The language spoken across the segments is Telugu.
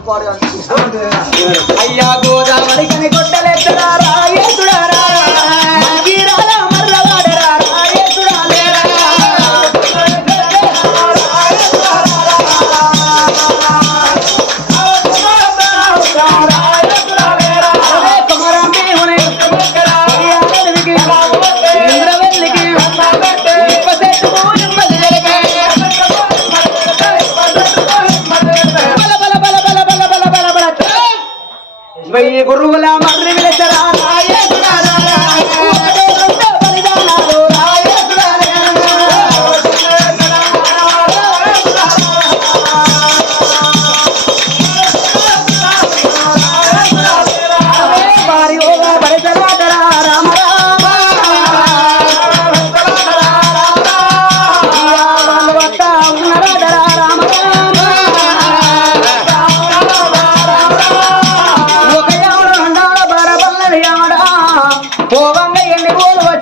పాడు అయ్యా గోదావరి కని గొడ్డలెత్తరా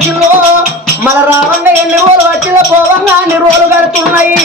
వచ్చిందో మన రావంగ ఎన్ని రోజులు వచ్చిందో పోవంగా అన్ని రోజులు కడుతున్నాయి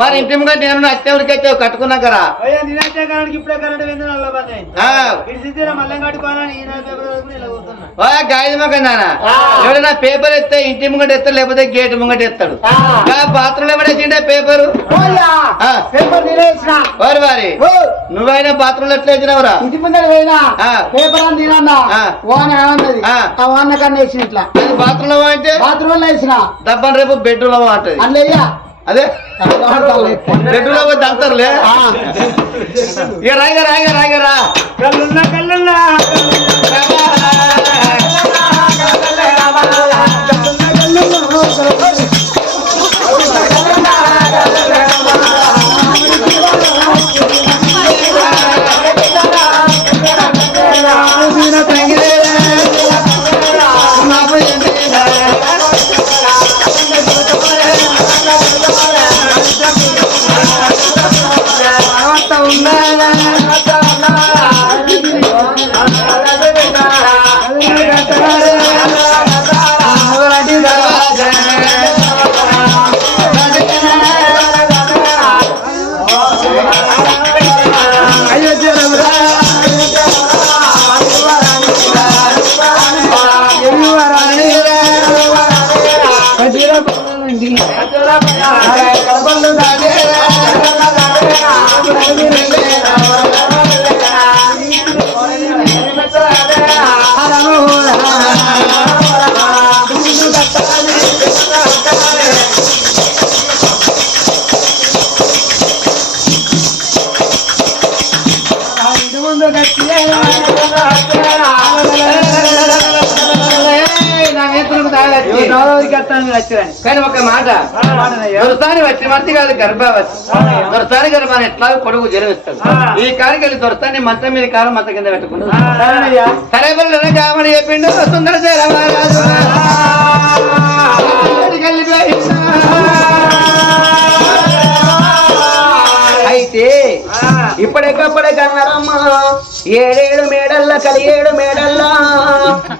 మరి ఇంటి ముంగట నేను అత్తెవరికి అయితే కట్టుకున్నా కదా. అయ్యా ఇప్పుడే ఎవడైనా పేపర్ ఎత్తే ఇంటి ముంగట ఎత్తాడు లేకపోతే గేట్ ముంగట ఎత్తాడు. బాత్రూమ్ ఎవడేసిండే పేపర్? వారి వారి. నువ్వైనా పాత్రలు ఎట్లా వేసినవరా? ఇంటి ముందర పేపర్ అని తినన్నా వాన వాన కన్నా వేసిన ఇట్లా. బాత్రూమ్ అంటే బాత్రూమ్లో వేసిన. డబ్బా రేపు బెడ్రూమ్ అంటే అన్నయ్య అదే. బెడ్రూమ్ పోయి దంతారులే ఇక రాయిగా రాయిగా రాయిగా రా. కల్లున్నా కల్లున్నా కానీ ఒక మాట. దొరసాని వచ్చి మంచి కాదు గర్భవతి. దొరసాని గర్భాన్ని ఎట్లా పొడుగు జరవిస్తాడు ఈ కాడికి వెళ్ళి దొరసాని మంచం మీద కాలం మంచం కింద పెట్టుకున్నాడు సరే కామని చెప్పిండు. సుందర. అయితే ఇప్పటికప్పుడే కన్నారమ్మ ఏడేడు మేడల్ల కలియేడు మేడల్ల.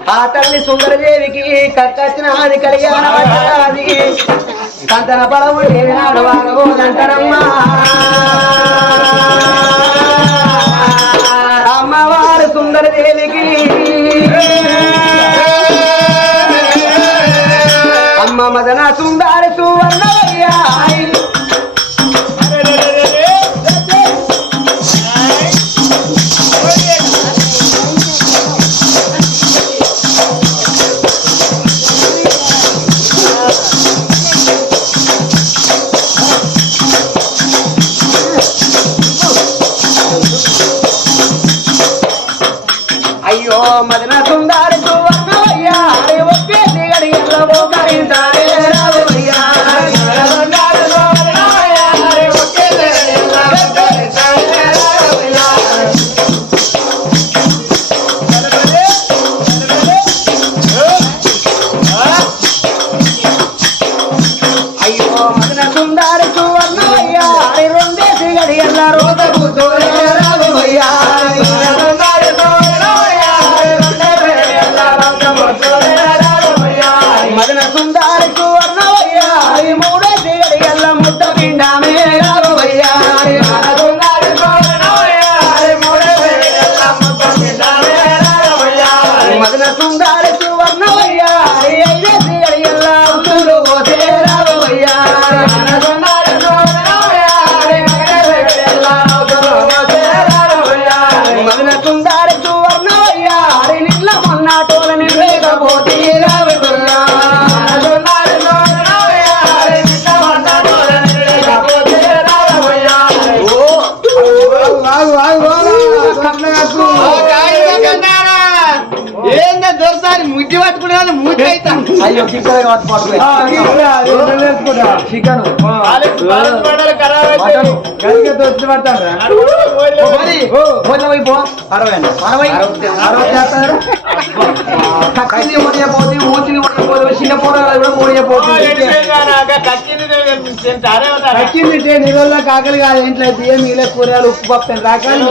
ఆ తల్లి సుందరదేవికి కక్కచ్చిన ఆది కలియాది కంతన పడవు దేవి వాడవు నంటరమ్మా చిన్న పోరాలు కూడా మూడియపోతుంది వచ్చింది నీళ్ళ కాకలు కాదు. ఇంట్లో అయితే ఏం మిగిలే కూరగాయలు ఉప్పు పప్పు రాకాలు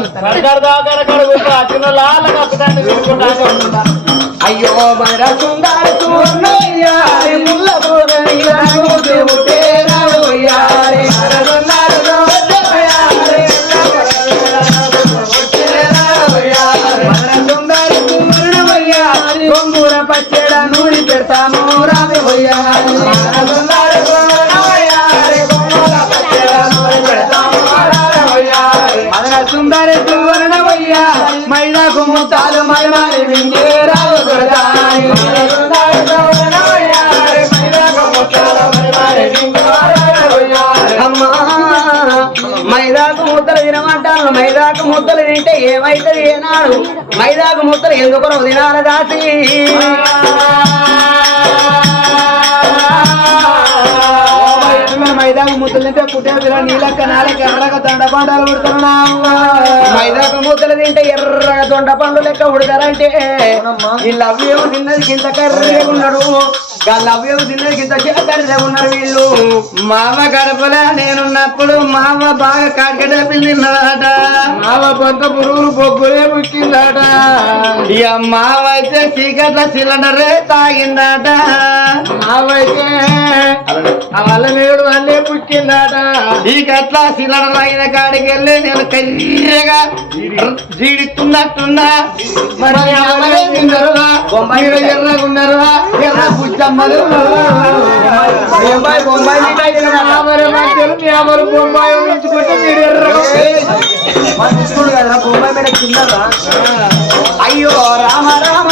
అయ్యో మర సుందర చూడయ్యారి ముల్ల పూరని రాగు దేవుడే గొంగూర పచ్చడ నూరి పెడతాము రామయ్యారి మర సుందర సువర్ణమయ్యా మైనా కుమ్ముతాలు మరి మరి రావు మైదాకు ముద్దలు తినమంటాను మైదాకు ముద్దలు తింటే ఏమైతుంది ఏనాడు? మైదాకు ముద్దలు ఎందుకు తినాలి దాసి? మైదాకు ముద్దలు తింటే పుట్టే పిల్ల నీళ్ళక్క నాలక ఎర్రగా తండ పండాలు పెడుతున్నావు మైదాకు ముద్దలు తింటే ఎర్రగా దొండ పండు లెక్క ఉడతారంటే. ఈ లవ్యం తిన్నది కింద కర్రగా ఉన్నాడు. గా లవ్యం తిన్నది కింద కర్రగా ఉన్నారు వీళ్ళు. మామ గడపలే నేనున్నప్పుడు మామ బాగా కాకడే పిల్లిన్నాడట మావ పొంత పురుగులు బొగ్గులే ముక్కిందట ఇక మావ అయితే చీకట్ల సిలిండరే తాగిందట. మావైతే ఆ వల్ల నేడు అన్నీ పుట్టిందట చీకట్ల సిలిండర్ తాగిన కాడికి వెళ్ళి నేను కర్రెగా జీడిస్తున్నట్టున్నా మరి తిన్నారురా? ఎర్ర బుజ్జమ్మలు బొంబాయి బొంబాయి మిఠాయి తినమన్నా. మరి మధ్యలో మీ అమరు బొంబాయి ఉంచుకుంటే మీరు ఎర్రగా మన తీసుకుడు కదరా బొంబాయి మీద కిందరా అయ్యో రామ రామ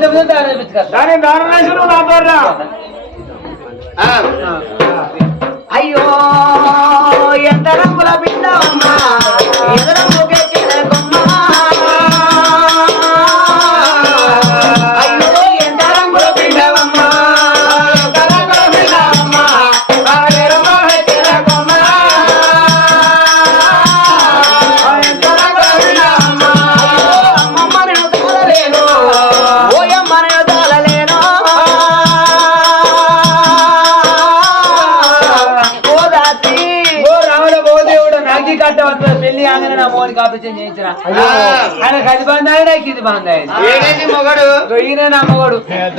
దాని దాని నా అయ్యో ఎంత రంగుల బిడ్డవమ్మ మోని ఆపరేషన్ చేయించిన ఆయన అది బందాయి నాకు ఇది మొగడు? ఈయన నా మగడు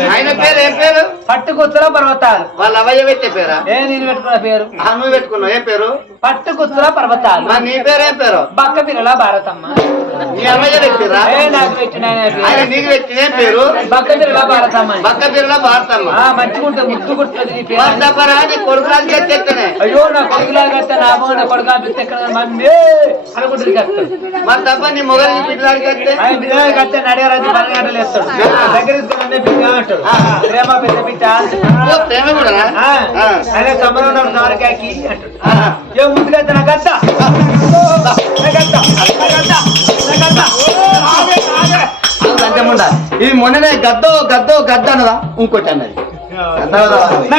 ఆయన పేరు ఏం పేరు? పట్టుకుచ్చుల పర్వతాలు. వాళ్ళ అవయ్య పెట్టే పేరా? ఏ నేను పెట్టుకున్న పేరు? నువ్వు పెట్టుకున్నావు. ఏం పేరు? పట్టుకుచ్చుల పర్వతాలు. నీ పేరేం పేరు? బక్క పిల్లల భారతమ్మ. నీ అమ్మయ్య పెట్టిరా? ఏ నాకు పెట్టిన పేరు. నీకు పెట్టిన ఏం పేరు? బక్క పిల్లల భారతమ్మ. బక్క పేరులో భారతమ్మ. ఆ మంచిగా ఉంటుంది ముద్దు కుట్టుతుంది నీ పేరు. నీ చెప్తేనే అయ్యో నా కొడుకులాగా కట్ట నా అమ్మ నా కొడుకు ఎక్కడ మంది అనుకుంటుంది కష్టం మరి తప్ప నీ మొగలు పిల్లలకి వస్తే ఆయన బిడ్డలు కట్టే నడిగారాజు పని గంటలు వేస్తాడు దగ్గర తీసుకుని ప్రేమ పెద్ద ప్రేమ కూడా సంబరం అంటాడు ఏ ఇది మొన్ననే గద్దో గద్దో గద్ద అన్నదా? ఇంకోటి అన్నది. నా